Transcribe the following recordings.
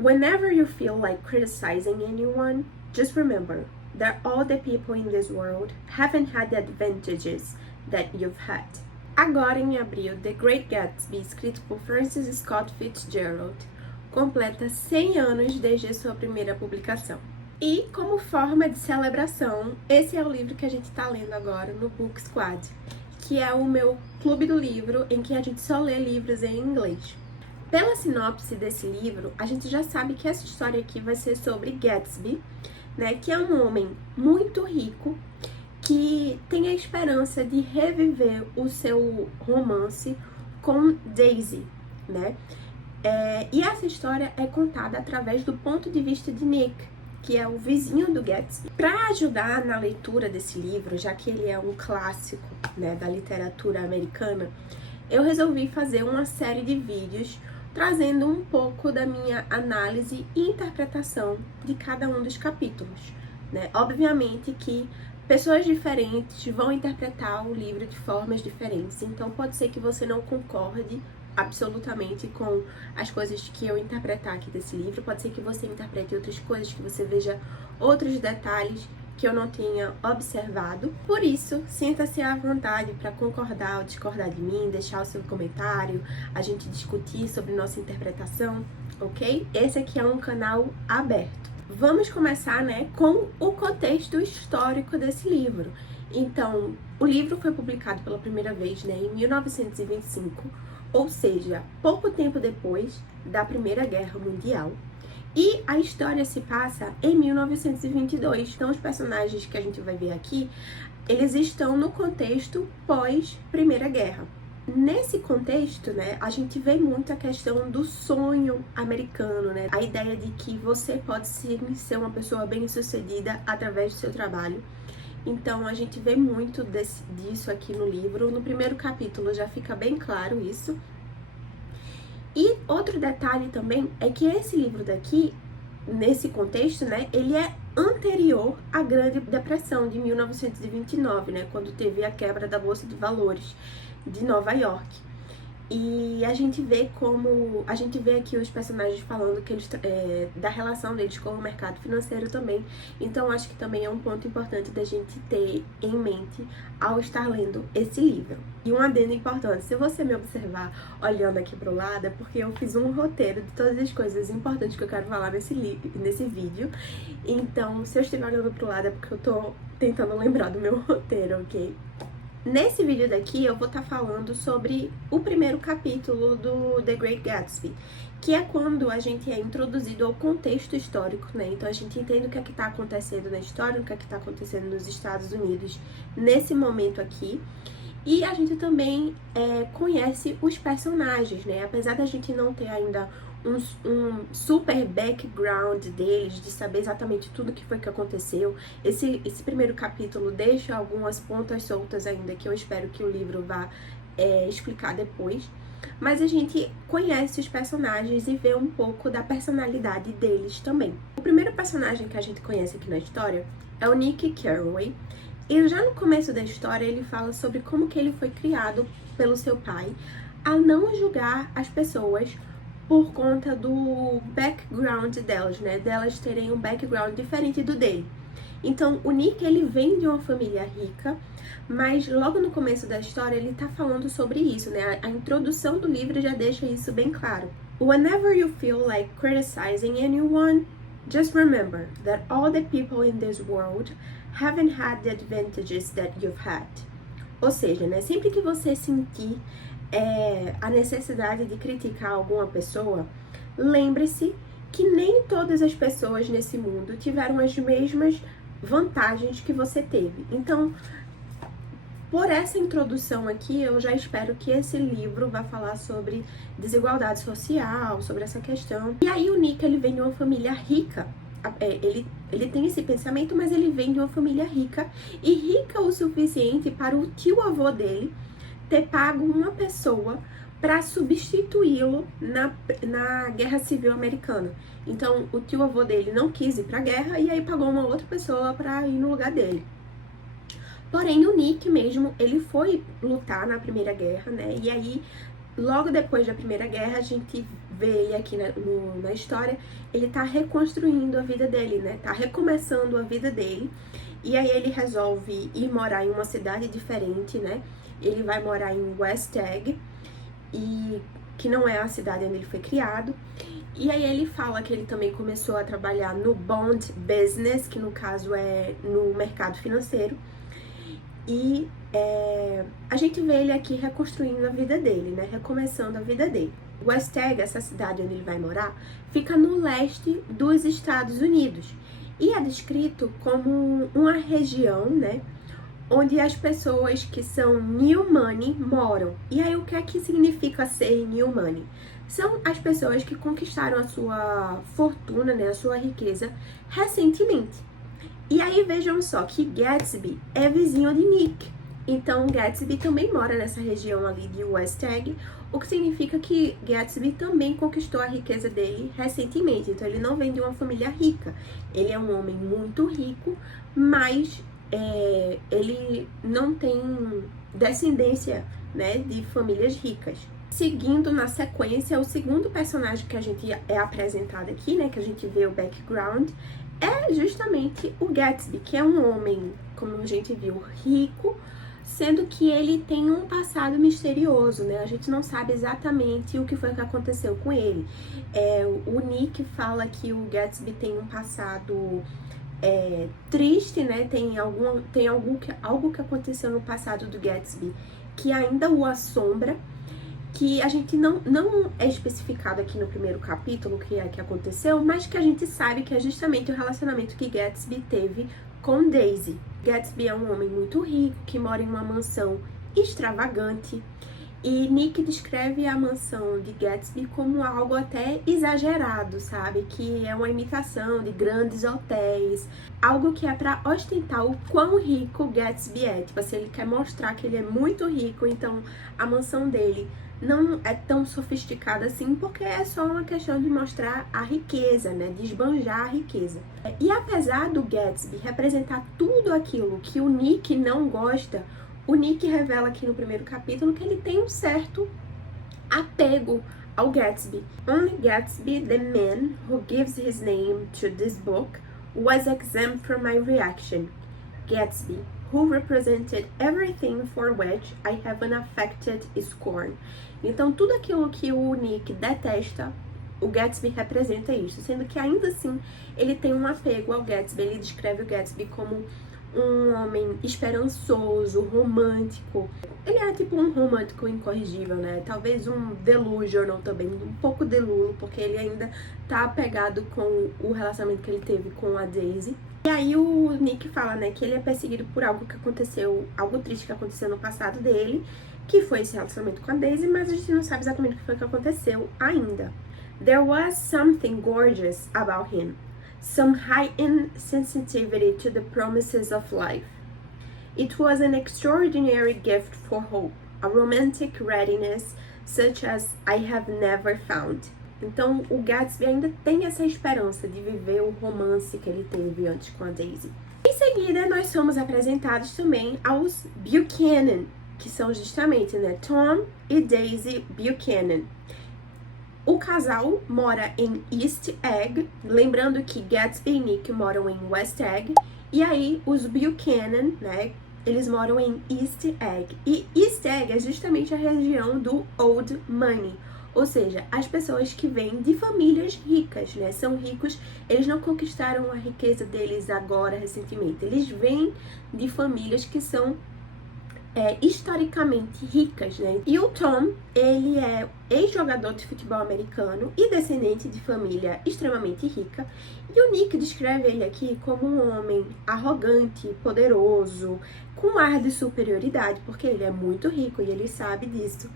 Whenever you feel like criticizing anyone, just remember that all the people in this world haven't had the advantages that you've had. Agora, em abril, The Great Gatsby, escrito por Francis Scott Fitzgerald, completa 100 anos desde sua primeira publicação. E, como forma de celebração, esse é o livro que a gente está lendo agora no Book Squad, que é o meu clube do livro em que a gente só lê livros em inglês. Pela sinopse desse livro, a gente já sabe que essa história aqui vai ser sobre Gatsby, né, que é um homem muito rico que tem a esperança de reviver o seu romance com Daisy, né? E essa história é contada através do ponto de vista de Nick, que é o vizinho do Gatsby. Para ajudar na leitura desse livro, já que ele é um clássico, né, da literatura americana, eu resolvi fazer uma série de vídeos trazendo um pouco da minha análise e interpretação de cada um dos capítulos, né? Obviamente que pessoas diferentes vão interpretar o livro de formas diferentes, então pode ser que você não concorde absolutamente com as coisas que eu interpretar aqui desse livro, pode ser que você interprete outras coisas, que você veja outros detalhes que eu não tinha observado. Por isso, sinta-se à vontade para concordar ou discordar de mim, deixar o seu comentário, a gente discutir sobre nossa interpretação, ok? Esse aqui é um canal aberto. Vamos começar, né, com o contexto histórico desse livro. Então, o livro foi publicado pela primeira vez, né, em 1925, ou seja, pouco tempo depois da Primeira Guerra Mundial. E a história se passa em 1922. Então, os personagens que a gente vai ver aqui, eles estão no contexto pós-Primeira Guerra. Nesse contexto, né, a gente vê muito a questão do sonho americano, né? A ideia de que você pode sim ser uma pessoa bem-sucedida através do seu trabalho. Então, a gente vê muito disso aqui no livro. No primeiro capítulo já fica bem claro isso. E outro detalhe também é que esse livro daqui, nesse contexto, né, ele é anterior à Grande Depressão de 1929, né, quando teve a quebra da Bolsa de Valores de Nova York. E a gente vê aqui os personagens falando que eles, da relação deles com o mercado financeiro também. Então, acho que também é um ponto importante da gente ter em mente ao estar lendo esse livro. E um adendo importante, se você me observar olhando aqui pro lado, é porque eu fiz um roteiro de todas as coisas importantes que eu quero falar nesse vídeo. Então, se eu estiver olhando pro lado é porque eu tô tentando lembrar do meu roteiro, ok? Nesse vídeo daqui eu vou estar falando sobre o primeiro capítulo do The Great Gatsby, que é quando a gente é introduzido ao contexto histórico, né? Então a gente entende o que é que está acontecendo na história, o que é que está acontecendo nos Estados Unidos nesse momento aqui. E a gente também conhece os personagens, né? Apesar da gente não ter ainda um super background deles, de saber exatamente tudo que foi que aconteceu. Esse primeiro capítulo deixa algumas pontas soltas ainda, que eu espero que o livro vá explicar depois. Mas a gente conhece os personagens e vê um pouco da personalidade deles também. O primeiro personagem que a gente conhece aqui na história é o Nick Carraway. E já no começo da história ele fala sobre como que ele foi criado pelo seu pai a não julgar as pessoas por conta do background delas, né? Delas terem um background diferente do dele. Então, o Nick, ele vem de uma família rica, mas logo no começo da história ele tá falando sobre isso, né? A introdução do livro já deixa isso bem claro. Whenever you feel like criticizing anyone, just remember that all the people in this world haven't had the advantages that you've had. Ou seja, né? Sempre que você sentir a necessidade de criticar alguma pessoa, lembre-se que nem todas as pessoas nesse mundo tiveram as mesmas vantagens que você teve. Então, por essa introdução aqui, eu já espero que esse livro vá falar sobre desigualdade social, sobre essa questão. E aí o Nick, ele vem de uma família rica. Ele tem esse pensamento, mas ele vem de uma família rica, e rica o suficiente para o tio-avô dele ter pago uma pessoa para substituí-lo na Guerra Civil Americana. Então, o tio-avô dele não quis ir para a guerra e aí pagou uma outra pessoa para ir no lugar dele. Porém, o Nick mesmo, ele foi lutar na Primeira Guerra, né? E aí logo depois da Primeira Guerra, a gente vê ele aqui na história, ele tá reconstruindo a vida dele, né? Tá recomeçando a vida dele. E aí ele resolve ir morar em uma cidade diferente, né? Ele vai morar em West Egg, e que não é a cidade onde ele foi criado. E aí ele fala que ele também começou a trabalhar no bond business, que no caso é no mercado financeiro. E a gente vê ele aqui reconstruindo a vida dele, né? Recomeçando a vida dele. West Egg, essa cidade onde ele vai morar, fica no leste dos Estados Unidos. E é descrito como uma região, né? Onde as pessoas que são new money moram. E aí o que é que significa ser new money? São as pessoas que conquistaram a sua fortuna, né? A sua riqueza recentemente. E aí vejam só que Gatsby é vizinho de Nick. Então Gatsby também mora nessa região ali de West Egg, o que significa que Gatsby também conquistou a riqueza dele recentemente. Então ele não vem de uma família rica. Ele é um homem muito rico, mas ele não tem descendência, né, de famílias ricas. Seguindo na sequência, o segundo personagem que a gente é apresentado aqui, né, que a gente vê o background, é justamente o Gatsby, que é um homem, como a gente viu, rico, sendo que ele tem um passado misterioso, né? A gente não sabe exatamente o que foi que aconteceu com ele. O Nick fala que o Gatsby tem um passado triste, né? Tem algo que aconteceu no passado do Gatsby que ainda o assombra, que a gente não é especificado aqui no primeiro capítulo o que é que aconteceu, mas que a gente sabe que é justamente o relacionamento que Gatsby teve com Daisy. Gatsby é um homem muito rico, que mora em uma mansão extravagante, e Nick descreve a mansão de Gatsby como algo até exagerado, sabe? Que é uma imitação de grandes hotéis, algo que é pra ostentar o quão rico Gatsby é. Tipo assim, ele quer mostrar que ele é muito rico, então a mansão dele não é tão sofisticada assim, porque é só uma questão de mostrar a riqueza, né? De esbanjar a riqueza. E apesar do Gatsby representar tudo aquilo que o Nick não gosta, o Nick revela aqui no primeiro capítulo que ele tem um certo apego ao Gatsby. Only Gatsby, the man who gives his name to this book, was exempt from my reaction. Gatsby, who represented everything for which I have an affected scorn. Então, tudo aquilo que o Nick detesta, o Gatsby representa isso, sendo que ainda assim ele tem um apego ao Gatsby. Ele descreve o Gatsby como um homem esperançoso, romântico. Ele é tipo um romântico incorrigível, né? Talvez um delusional também, um pouco delulo, porque ele ainda tá apegado com o relacionamento que ele teve com a Daisy. E aí o Nick fala, né, que ele é perseguido por algo que aconteceu, algo triste que aconteceu no passado dele, que foi esse relacionamento com a Daisy, mas a gente não sabe exatamente o que foi que aconteceu ainda. There was something gorgeous about him, some heightened sensitivity to the promises of life. It was an extraordinary gift for hope, a romantic readiness such as I have never found. Então, o Gatsby ainda tem essa esperança de viver o romance que ele teve antes com a Daisy. Em seguida, nós somos apresentados também aos Buchanan, que são justamente, né, Tom e Daisy Buchanan. O casal mora em East Egg, lembrando que Gatsby e Nick moram em West Egg, e aí os Buchanan, né, eles moram em East Egg. E East Egg é justamente a região do Old Money, ou seja, as pessoas que vêm de famílias ricas, né, são ricos, eles não conquistaram a riqueza deles agora, recentemente, eles vêm de famílias que são historicamente ricas, né? E o Tom, ele é ex-jogador de futebol americano e descendente de família extremamente rica. E o Nick descreve ele aqui como um homem arrogante, poderoso, com ar de superioridade, porque ele é muito rico e ele sabe disso.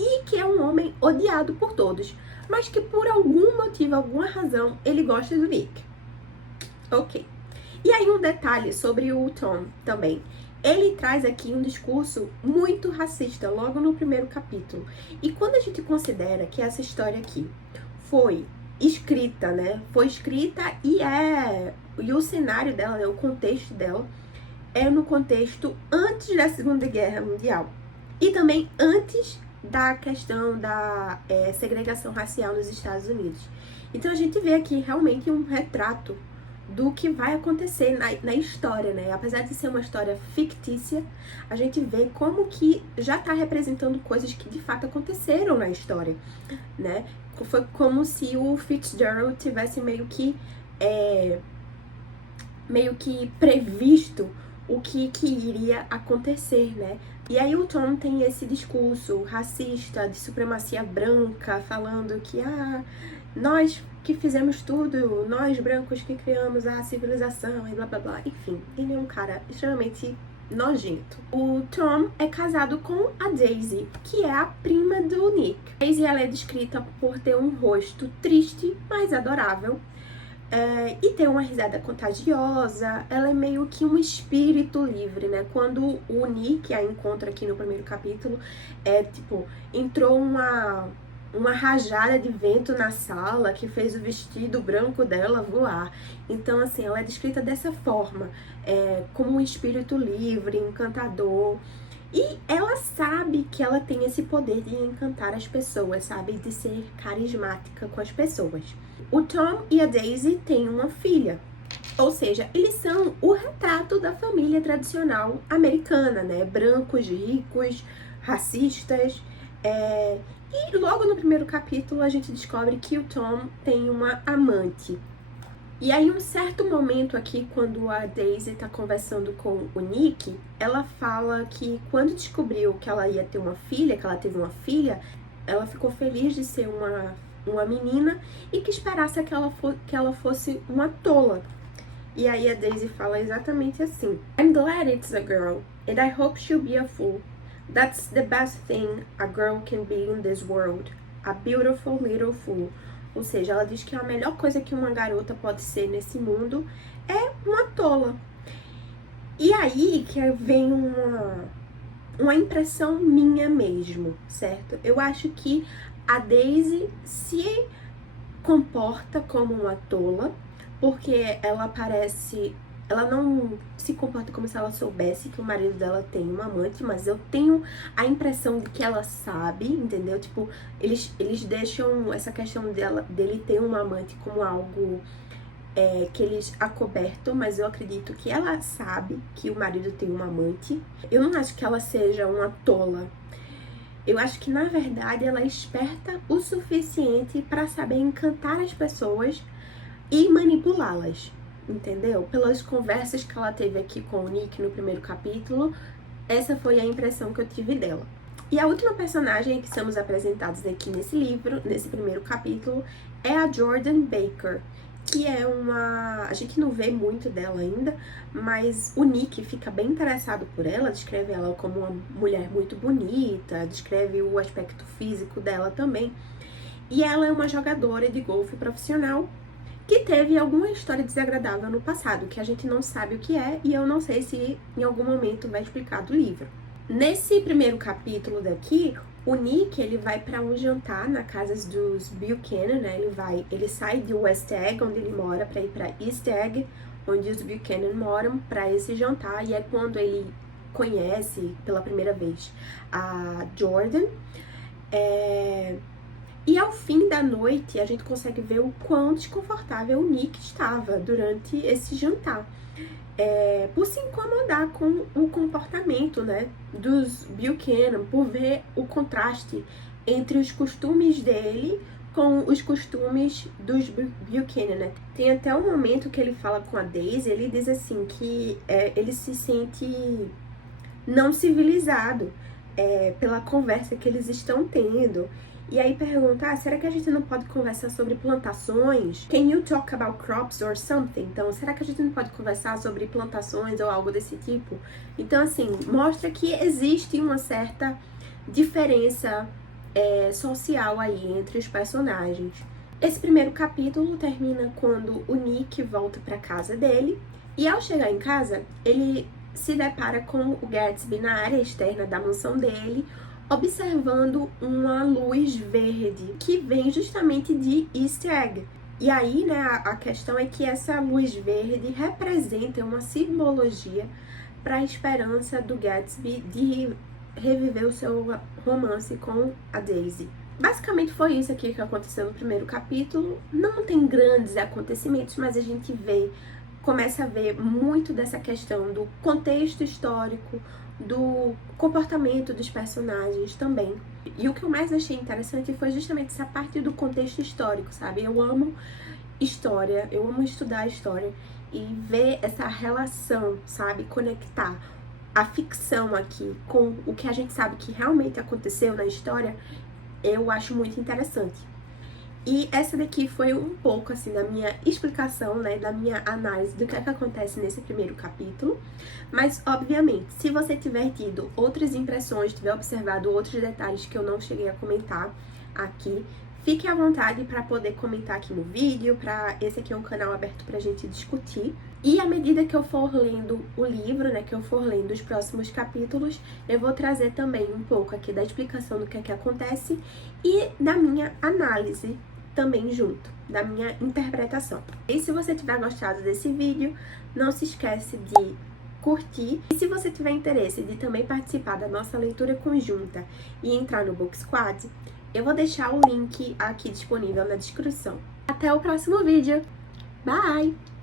E que é um homem odiado por todos, mas que por algum motivo, alguma razão, ele gosta do Nick. Ok. E aí um detalhe sobre o Tom também. Ele traz aqui um discurso muito racista logo no primeiro capítulo. E quando a gente considera que essa história aqui foi escrita, né? Foi escrita e o cenário dela, né? O contexto dela é no contexto antes da Segunda Guerra Mundial. E também antes da questão da segregação racial nos Estados Unidos. Então a gente vê aqui realmente um retrato do que vai acontecer na história, né? Apesar de ser uma história fictícia, a gente vê como que já tá representando coisas que de fato aconteceram na história, né? Foi como se o Fitzgerald tivesse meio que previsto o que iria acontecer, né? E aí o Tom tem esse discurso racista, de supremacia branca, falando que nós que fizemos tudo, nós brancos que criamos a civilização e blá blá blá. Enfim, ele é um cara extremamente nojento. O Tom é casado com a Daisy, que é a prima do Nick. A Daisy, ela é descrita por ter um rosto triste, mas adorável. E ter uma risada contagiosa. Ela é meio que um espírito livre, né? Quando o Nick a encontra aqui no primeiro capítulo, entrou uma rajada de vento na sala que fez o vestido branco dela voar. Então, assim, ela é descrita dessa forma, como um espírito livre, encantador. E ela sabe que ela tem esse poder de encantar as pessoas, sabe? De ser carismática com as pessoas. O Tom e a Daisy têm uma filha. Ou seja, eles são o retrato da família tradicional americana, né? Brancos, ricos, racistas. E logo no primeiro capítulo a gente descobre que o Tom tem uma amante. E aí, um certo momento aqui, quando a Daisy tá conversando com o Nick, ela fala que quando descobriu que ela ia ter uma filha, que ela teve uma filha, ela ficou feliz de ser uma menina e que esperasse que ela fosse uma tola. E aí a Daisy fala exatamente assim: I'm glad it's a girl, and I hope she'll be a fool. That's the best thing a girl can be in this world, a beautiful little fool. Ou seja, ela diz que a melhor coisa que uma garota pode ser nesse mundo é uma tola. E aí que vem uma impressão minha mesmo, certo? Eu acho que a Daisy se comporta como uma tola, porque ela não se comporta como se ela soubesse que o marido dela tem uma amante, mas eu tenho a impressão de que ela sabe, entendeu? Tipo, eles deixam essa questão dele ter uma amante como algo que eles acobertam, mas eu acredito que ela sabe que o marido tem uma amante. Eu não acho que ela seja uma tola. Eu acho que, na verdade, ela é esperta o suficiente para saber encantar as pessoas e manipulá-las. Entendeu? Pelas conversas que ela teve aqui com o Nick no primeiro capítulo, essa foi a impressão que eu tive dela. E a última personagem que somos apresentados aqui nesse livro, nesse primeiro capítulo, é a Jordan Baker, que é a gente não vê muito dela ainda, mas o Nick fica bem interessado por ela, descreve ela como uma mulher muito bonita, descreve o aspecto físico dela também. E ela é uma jogadora de golfe profissional que teve alguma história desagradável no passado, que a gente não sabe o que é, e eu não sei se em algum momento vai explicar do livro. Nesse primeiro capítulo daqui, o Nick, ele vai para um jantar na casa dos Buchanan, né? Ele sai de West Egg, onde ele mora, para ir para East Egg, onde os Buchanan moram, para esse jantar, e é quando ele conhece pela primeira vez a Jordan. E ao fim da noite, a gente consegue ver o quão desconfortável o Nick estava durante esse jantar. Por se incomodar com o comportamento, né, dos Buchanan, por ver o contraste entre os costumes dele com os costumes dos Buchanan, né? Tem até um momento que ele fala com a Daisy, ele diz assim que ele se sente não civilizado pela conversa que eles estão tendo. E aí pergunta, será que a gente não pode conversar sobre plantações? Can you talk about crops or something? Então, será que a gente não pode conversar sobre plantações ou algo desse tipo? Então, assim, mostra que existe uma certa diferença social aí entre os personagens. Esse primeiro capítulo termina quando o Nick volta para casa dele e ao chegar em casa, ele se depara com o Gatsby na área externa da mansão dele, observando uma luz verde que vem justamente de East Egg. E aí, né, a questão é que essa luz verde representa uma simbologia para a esperança do Gatsby de reviver o seu romance com a Daisy. Basicamente foi isso aqui que aconteceu no primeiro capítulo. Não tem grandes acontecimentos, mas a gente começa a ver muito dessa questão do contexto histórico, do comportamento dos personagens também. E o que eu mais achei interessante foi justamente essa parte do contexto histórico, sabe? Eu amo história, eu amo estudar história e ver essa relação, sabe? Conectar a ficção aqui com o que a gente sabe que realmente aconteceu na história, eu acho muito interessante. E essa daqui foi um pouco, assim, da minha explicação, né, da minha análise do que é que acontece nesse primeiro capítulo. Mas, obviamente, se você tiver tido outras impressões, tiver observado outros detalhes que eu não cheguei a comentar aqui, fique à vontade para poder comentar aqui no vídeo, esse aqui é um canal aberto pra gente discutir. E à medida que eu for lendo o livro, né, que eu for lendo os próximos capítulos, eu vou trazer também um pouco aqui da explicação do que é que acontece e da minha análise também junto, da minha interpretação. E se você tiver gostado desse vídeo, não se esquece de curtir. E se você tiver interesse de também participar da nossa leitura conjunta e entrar no Book Squad, eu vou deixar o link aqui disponível na descrição. Até o próximo vídeo. Bye!